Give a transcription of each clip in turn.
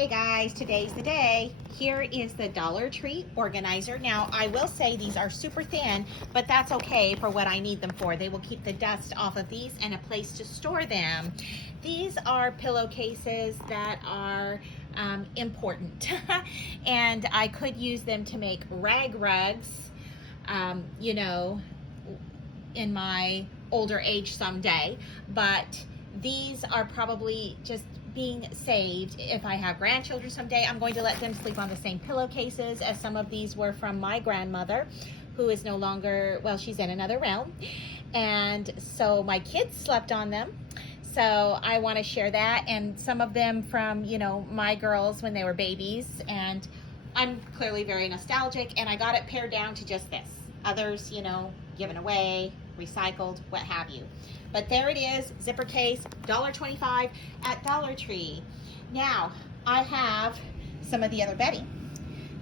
Hey guys, today's the day. Here is the Dollar Tree organizer. Now, I will say these are super thin, but that's okay for what I need them for. They will keep the dust off of these and a place to store them. These are pillowcases that are important, and I could use them to make rag rugs, you know, in my older age someday, but these are probably just being saved. If I have grandchildren someday, I'm going to let them sleep on the same pillowcases as some of these were from my grandmother, who is no longer, well, she's in another realm. And so my kids slept on them. So I want to share that, and some of them from, you know, my girls when they were babies. And I'm clearly very nostalgic, and I got it pared down to just this. Others, you know, given away, recycled, what have you. But there it is, zipper case, $1.25 at Dollar Tree. Now, I have some of the other bedding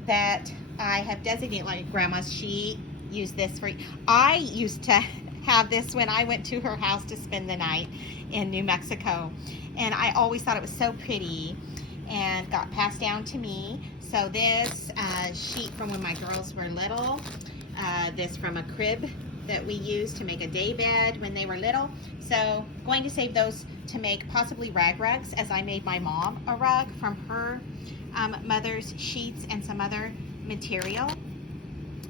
that I have designated, like Grandma's sheet, use this for, I used to have this when I went to her house to spend the night in New Mexico. And I always thought it was so pretty and got passed down to me. So this sheet from when my girls were little, this from a crib that we used to make a day bed when they were little. So going to save those to make possibly rag rugs, as I made my mom a rug from her mother's sheets and some other material.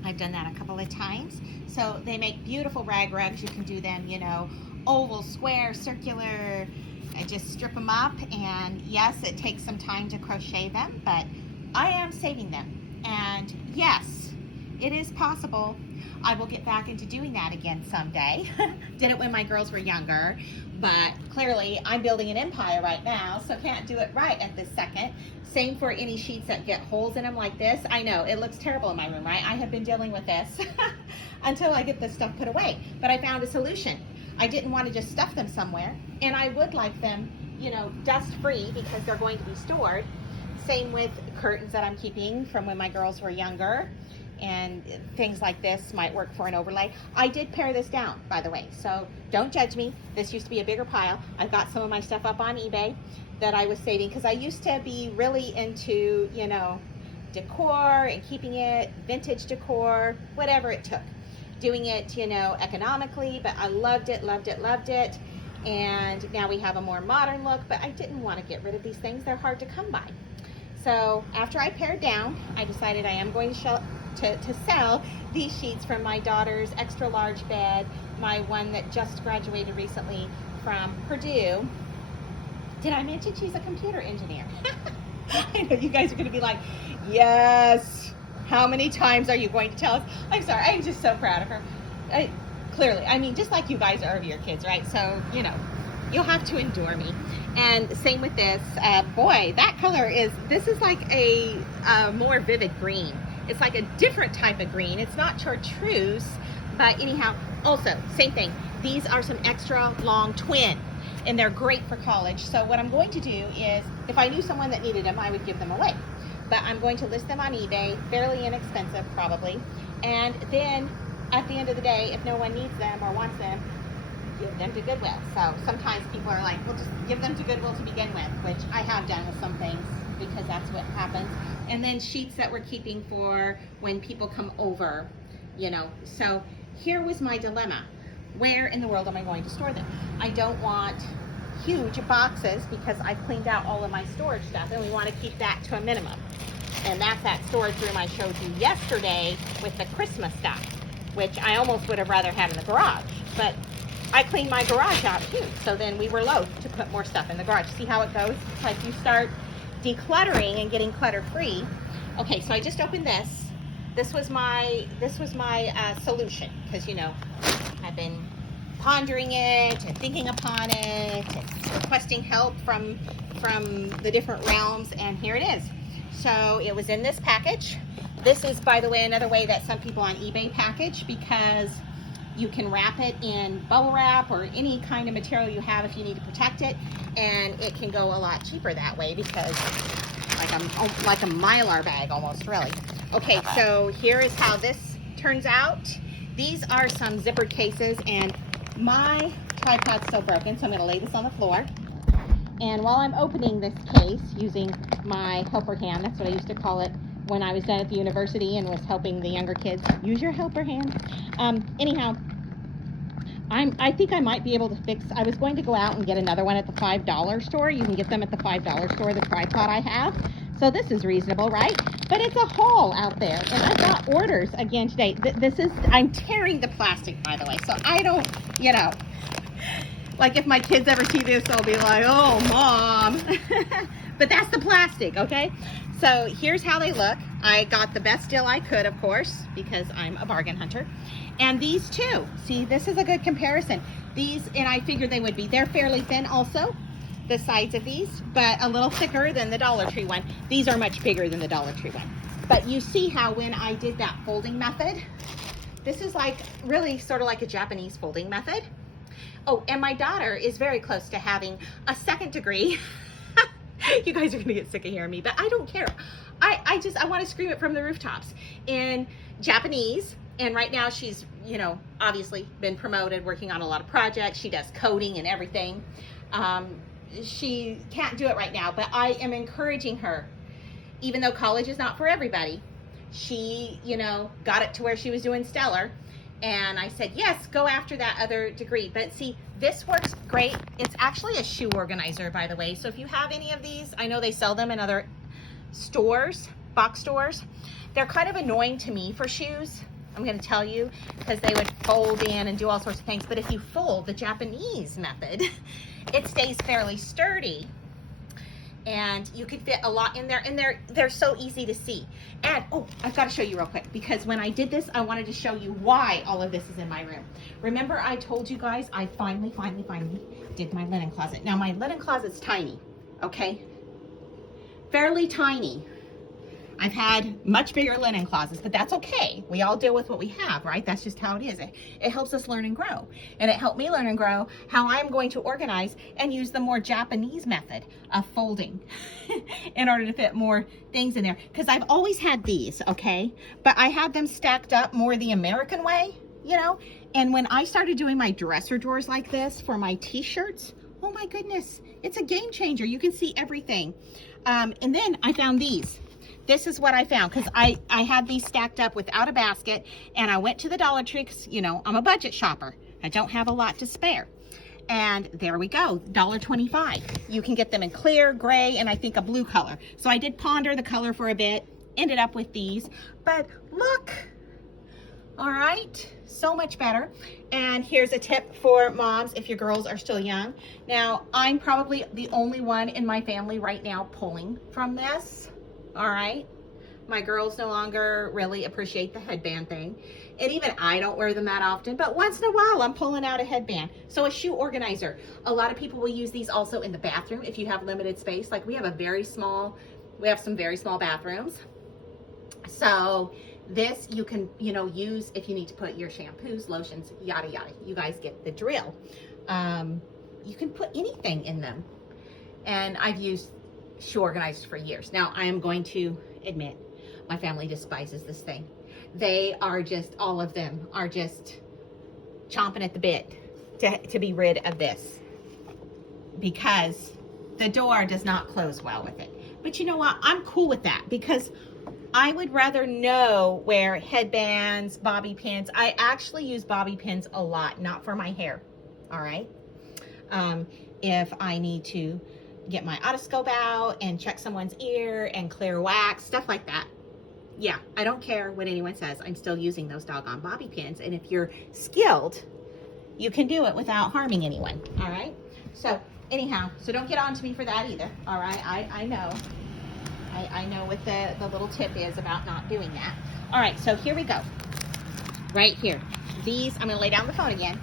I've done that a couple of times. So they make beautiful rag rugs. You can do them, you know, oval, square, circular, and just strip them up. And yes, it takes some time to crochet them, but I am saving them. And yes, it is possible I will get back into doing that again someday. Did it when my girls were younger, but clearly I'm building an empire right now, so can't do it right at this second. Same for any sheets that get holes in them like this. I know, it looks terrible in my room, right? I have been dealing with this until I get this stuff put away, but I found a solution. I didn't want to just stuff them somewhere, and I would like them, you know, dust-free because they're going to be stored. Same with curtains that I'm keeping from when my girls were younger, and things like this might work for an overlay. I did pare this down, by the way, so don't judge me. This used to be a bigger pile. I've got some of my stuff up on eBay that I was saving because I used to be really into, you know, decor and keeping it, vintage decor, whatever it took. Doing it, you know, economically, but I loved it, loved it, loved it. And now we have a more modern look, but I didn't want to get rid of these things. They're hard to come by. So after I pared down, I decided I am going to sell these sheets from my daughter's extra large bed, my one that just graduated recently from Purdue. Did I mention she's a computer engineer? I know you guys are going to be like, yes, how many times are you going to tell us? I'm sorry, I'm just so proud of her. Clearly, I mean, just like you guys are of your kids, right? So, you know, you'll have to endure me. And same with this. Boy, that color is, this is like a more vivid green. It's like a different type of green. It's not chartreuse, but anyhow, also, same thing. These are some extra long twin, and they're great for college. So what I'm going to do is, if I knew someone that needed them, I would give them away. But I'm going to list them on eBay, fairly inexpensive probably. And then at the end of the day, if no one needs them or wants them, give them to Goodwill. So sometimes people are like, well, just give them to Goodwill to begin with, which I have done with some things because that's what happens. And then sheets that we're keeping for when people come over, you know. So here was my dilemma. Where in the world am I going to store them? I don't want huge boxes because I've cleaned out all of my storage stuff, and we want to keep that to a minimum. And that's that storage room I showed you yesterday with the Christmas stuff, which I almost would have rather had in the garage. But I cleaned my garage out too, so then we were loath to put more stuff in the garage. See how it goes? It's like you start decluttering and getting clutter free. Okay, so I just opened this. This was my solution, because, you know, I've been pondering it and thinking upon it and requesting help from the different realms, and here it is. So it was in this package. This is, by the way, another way that some people on eBay package, because you can wrap it in bubble wrap or any kind of material you have if you need to protect it, and it can go a lot cheaper that way because like a Mylar bag almost, really. Okay, so here is how this turns out. These are some zippered cases, and my tripod's still broken, so I'm going to lay this on the floor. And while I'm opening this case using my helper hand. That's what I used to call it when I was done at the university and was helping the younger kids. Use your helper hand. Anyhow, I think I might be able to fix. I was going to go out and get another one at the $5 store. You can get them at the $5 store, the tripod I have. So this is reasonable, right? But it's a haul out there, and I've got orders again today. I'm tearing the plastic, by the way, so I don't, you know, like if my kids ever see this, they'll be like, oh, Mom. But that's the plastic, okay? So here's how they look. I got the best deal I could, of course, because I'm a bargain hunter. And these two, see, this is a good comparison. These, and I figured they would be. They're fairly thin also, the sides of these, but a little thicker than the Dollar Tree one. These are much bigger than the Dollar Tree one. But you see how when I did that folding method, this is like really sort of like a Japanese folding method. Oh, and my daughter is very close to having a second degree. You guys are gonna get sick of hearing me, but I don't care. I want to scream it from the rooftops in Japanese. And right now she's, you know, obviously been promoted, working on a lot of projects. She does coding and everything. She can't do it right now, but I am encouraging her, even though college is not for everybody. She, you know, got it to where she was doing stellar. And I said, yes, go after that other degree. But see, this works great. It's actually a shoe organizer, by the way. So if you have any of these, I know they sell them in other stores, box stores. They're kind of annoying to me for shoes, I'm going to tell you, because they would fold in and do all sorts of things. But if you fold the Japanese method, it stays fairly sturdy. And you could fit a lot in there, and they're so easy to see. And oh, I've got to show you real quick, because when I did this, I wanted to show you why all of this is in my room. Remember I told you guys I finally did my linen closet. Now my linen closet's tiny, okay? Fairly tiny. I've had much bigger linen closets, but that's okay. We all deal with what we have, right? That's just how it is. It helps us learn and grow. And it helped me learn and grow how I'm going to organize and use the more Japanese method of folding in order to fit more things in there. Because I've always had these, okay? But I had them stacked up more the American way, you know? And when I started doing my dresser drawers like this for my t-shirts, oh my goodness, it's a game changer. You can see everything. And then I found these. This is what I found, because I had these stacked up without a basket, and I went to the Dollar Tree, because, you know, I'm a budget shopper. I don't have a lot to spare. And there we go, $1.25. You can get them in clear, gray, and I think a blue color. So I did ponder the color for a bit, ended up with these. But look, all right, so much better. And here's a tip for moms if your girls are still young. Now, I'm probably the only one in my family right now pulling from this. All right, my girls no longer really appreciate the headband thing, and even I don't wear them that often, but once in a while I'm pulling out a headband. So a shoe organizer, a lot of people will use these also in the bathroom if you have limited space. Like we have some very small bathrooms, so this you can, you know, use if you need to put your shampoos, lotions, yada yada. You guys get the drill. You can put anything in them, and I've used shoe organizers for years. Now, I am going to admit, my family despises this thing. They are just, all of them are just chomping at the bit to be rid of this, because the door does not close well with it. But you know what? I'm cool with that, because I would rather know where headbands, bobby pins, I actually use bobby pins a lot, not for my hair, all right? If I need to get my otoscope out and check someone's ear and clear wax, stuff like that. Yeah, I don't care what anyone says. I'm still using those doggone bobby pins. And if you're skilled, you can do it without harming anyone. All right. So anyhow, so don't get on to me for that either. All right. I know. I know what the little tip is about not doing that. All right. So here we go. Right here. These, I'm going to lay down the phone again,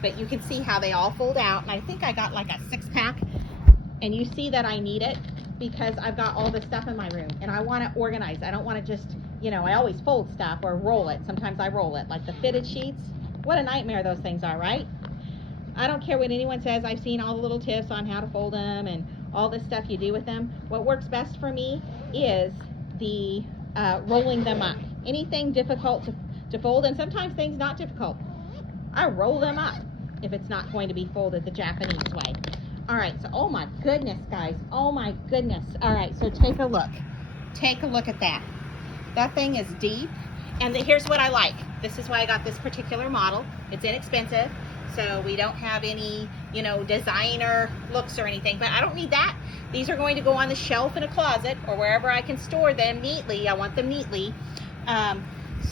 but you can see how they all fold out. And I think I got like a 6-pack. And you see that I need it because I've got all this stuff in my room and I want to organize. I don't want to just, you know, I always fold stuff or roll it. Sometimes I roll it, like the fitted sheets. What a nightmare those things are, right? I don't care what anyone says. I've seen all the little tips on how to fold them and all this stuff you do with them. What works best for me is the rolling them up. Anything difficult to fold, and sometimes things not difficult, I roll them up if it's not going to be folded the Japanese way. All right, so oh my goodness, guys. Oh my goodness. All right, so take a look. Take a look at that. That thing is deep. And here's what I like. This is why I got this particular model. It's inexpensive, so we don't have any, you know, designer looks or anything, but I don't need that. These are going to go on the shelf in a closet or wherever I can store them neatly. I want them neatly.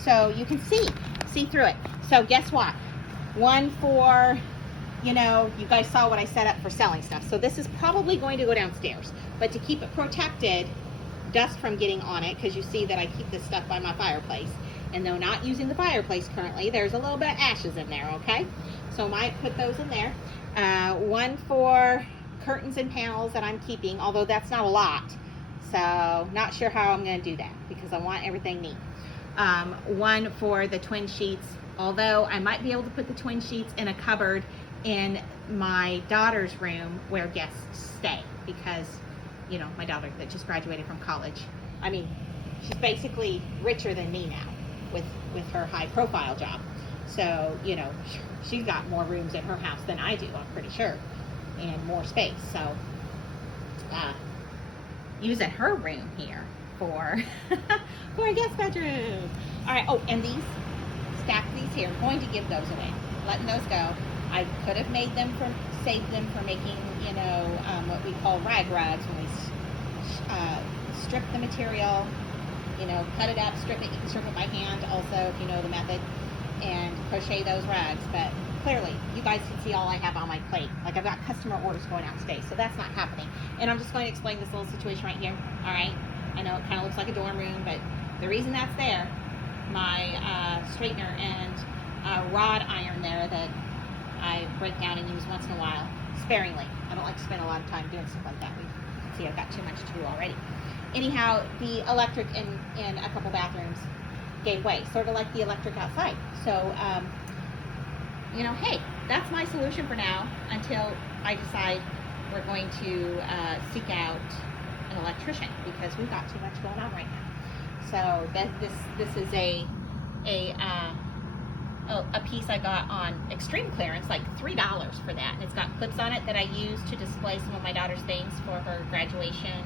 So you can see through it. So guess what? One for, you know, you guys saw what I set up for selling stuff. So this is probably going to go downstairs, but to keep it protected, dust from getting on it, because you see that I keep this stuff by my fireplace, and though not using the fireplace currently, there's a little bit of ashes in there, okay? So I might put those in there. One for curtains and panels that I'm keeping, although that's not a lot, so not sure how I'm going to do that because I want everything neat. One for the twin sheets, although I might be able to put the twin sheets in a cupboard in my daughter's room where guests stay, because you know, my daughter that just graduated from college, I mean, she's basically richer than me now with her high profile job. So, you know, she's got more rooms in her house than I do, I'm pretty sure, and more space. So, using her room here for, for a guest bedroom. All right, oh, and these, stack these here, I'm going to give those away, letting those go. I could have made them for, saved them for making, you know, what we call rag rugs, when we strip the material, you know, cut it up, strip it. You can strip it by hand also if you know the method, and crochet those rugs. But clearly, you guys can see all I have on my plate. Like, I've got customer orders going out today, so that's not happening. And I'm just going to explain this little situation right here. All right, I know it kind of looks like a dorm room, but the reason that's there, my straightener and rod iron there that I break down and use once in a while, sparingly. I don't like to spend a lot of time doing stuff like that. See, I've got too much to do already. Anyhow, the electric in a couple bathrooms gave way, sort of like the electric outside. So, you know, hey, that's my solution for now until I decide we're going to seek out an electrician, because we've got too much going on right now. So this is a piece I got on extreme clearance, like $3 for that, and it's got clips on it that I use to display some of my daughter's things for her graduation,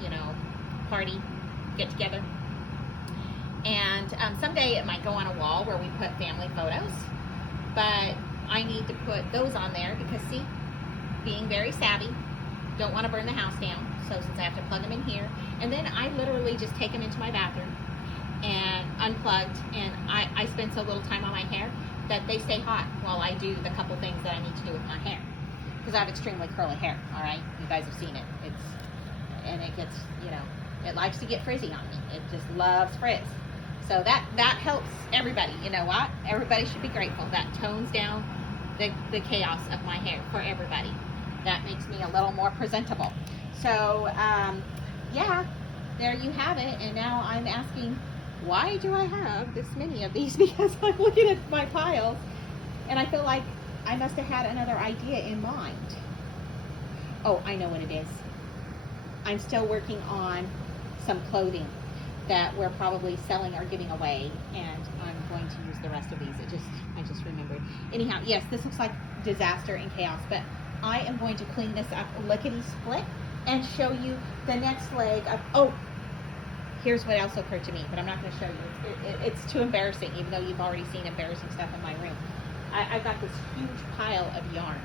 you know, party, get together. And someday it might go on a wall where we put family photos, but I need to put those on there because, see, being very savvy, don't want to burn the house down, so since I have to plug them in here, and then I literally just take them into my bathroom and unplugged, and I spend so little time on my hair that they stay hot while I do the couple things that I need to do with my hair, because I have extremely curly hair. All right, you guys have seen it. And it gets, you know, it likes to get frizzy on me. It just loves frizz. So that helps everybody. You know what? Everybody should be grateful. That tones down the chaos of my hair for everybody. That makes me a little more presentable. So yeah, there you have it. And now I'm asking, why do I have this many of these? Because I'm looking at my piles and I feel like I must have had another idea in mind. Oh, I know what it is. I'm still working on some clothing that we're probably selling or giving away, and I'm going to use the rest of these. I just remembered. Anyhow, yes, this looks like disaster and chaos, but I am going to clean this up lickety split and show you the next leg of, oh, here's what else occurred to me, but I'm not going to show you. It's too embarrassing, even though you've already seen embarrassing stuff in my room. I've got this huge pile of yarn.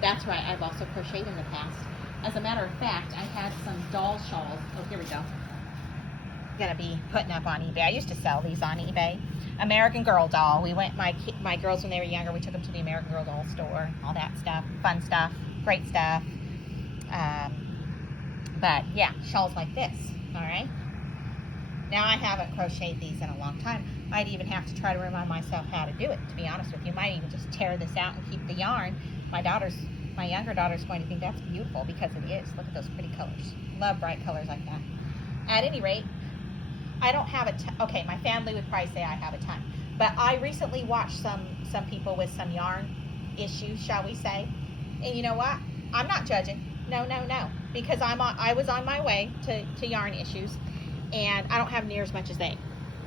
That's right, I've also crocheted in the past. As a matter of fact, I had some doll shawls. Oh, here we go. Gonna be putting up on eBay. I used to sell these on eBay. American Girl doll. We went, my girls when they were younger, we took them to the American Girl doll store. All that stuff, fun stuff, great stuff. But yeah, shawls like this. All right. Now I haven't crocheted these in a long time. Might even have to try to remind myself how to do it. To be honest with you, might even just tear this out and keep the yarn. My younger daughter's going to think that's beautiful, because it is. Look at those pretty colors. Love bright colors like that. At any rate, I don't have a ton. Okay, my family would probably say I have a ton, but I recently watched some people with some yarn issues, shall we say, and you know what? I'm not judging. No, because I was on my way to yarn issues, and I don't have near as much as they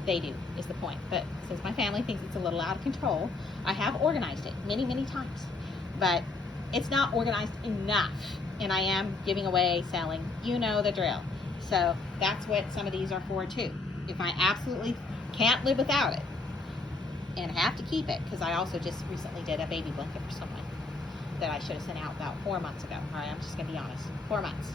do, is the point. But since my family thinks it's a little out of control, I have organized it many times. But it's not organized enough, and I am giving away, selling, you know the drill. So that's what some of these are for too. If I absolutely can't live without it and have to keep it, because I also just recently did a baby blanket for someone that I should have sent out about 4 months ago. All right, I'm just gonna be honest, 4 months.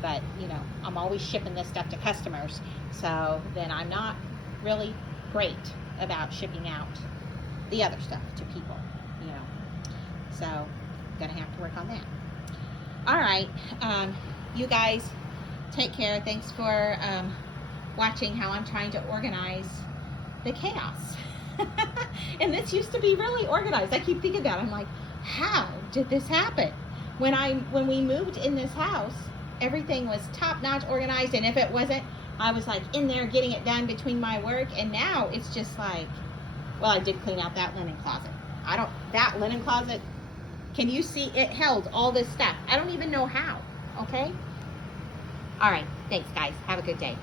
But you know, I'm always shipping this stuff to customers, so then I'm not really great about shipping out the other stuff to people, you know. So gonna have to work on that. All right, you guys take care. Thanks for watching how I'm trying to organize the chaos. And this used to be really organized. I keep thinking about it. I'm like, how did this happen? When we moved in this house, everything was top-notch organized, and if it wasn't, I was like in there getting it done between my work. And now it's just like, well, I did clean out that linen closet. That linen closet, can you see it held all this stuff? I don't even know how. Okay. All right, thanks guys, have a good day.